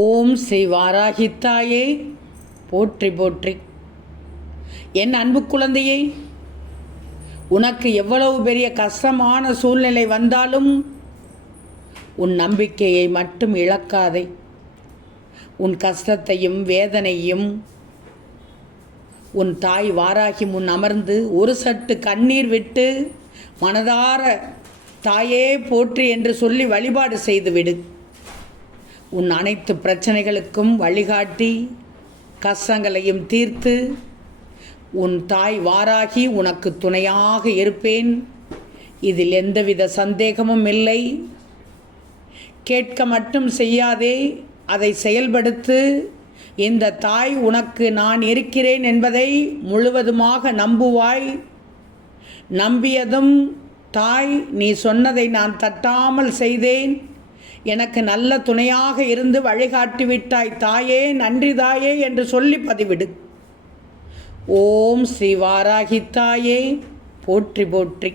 ஓம் ஸ்ரீ வாராகித்தாயே போற்றி போற்றி. என் அன்பு குழந்தையே, உனக்கு எவ்வளவு பெரிய கஷ்டமான சூழ்நிலை வந்தாலும் உன் நம்பிக்கையை மட்டும் இழக்காதே. உன் கஷ்டத்தையும் வேதனையும் உன் தாய் வாராகி முன் அமர்ந்து ஒரு சட்டு கண்ணீர் விட்டு மனதார தாயே போற்றி என்று சொல்லி வழிபாடு செய்துவிடு. உன் அனைத்து பிரச்சனைகளுக்கும் வழிகாட்டி கஷ்டங்களையும் தீர்த்து உன் தாய் வாராகி உனக்கு துணையாக இருப்பேன். இதில் எந்தவித சந்தேகமும் இல்லை. கேட்க மட்டும் செய்யாதே, அதை செயல்படுத்து. இந்த தாய் உனக்கு நான் இருக்கிறேன் என்பதை முழுவதுமாக நம்புவாய். நம்பியதும் தாய், நீ சொன்னதை நான் தட்டாமல் செய்தேன், எனக்கு நல்ல துணையாக இருந்து வழிகாட்டி விட்டாய் தாயே, நன்றி தாயே என்று சொல்லி பதிவிடு. ஓம் ஸ்ரீ வாராகித்தாயே போற்றி போற்றி.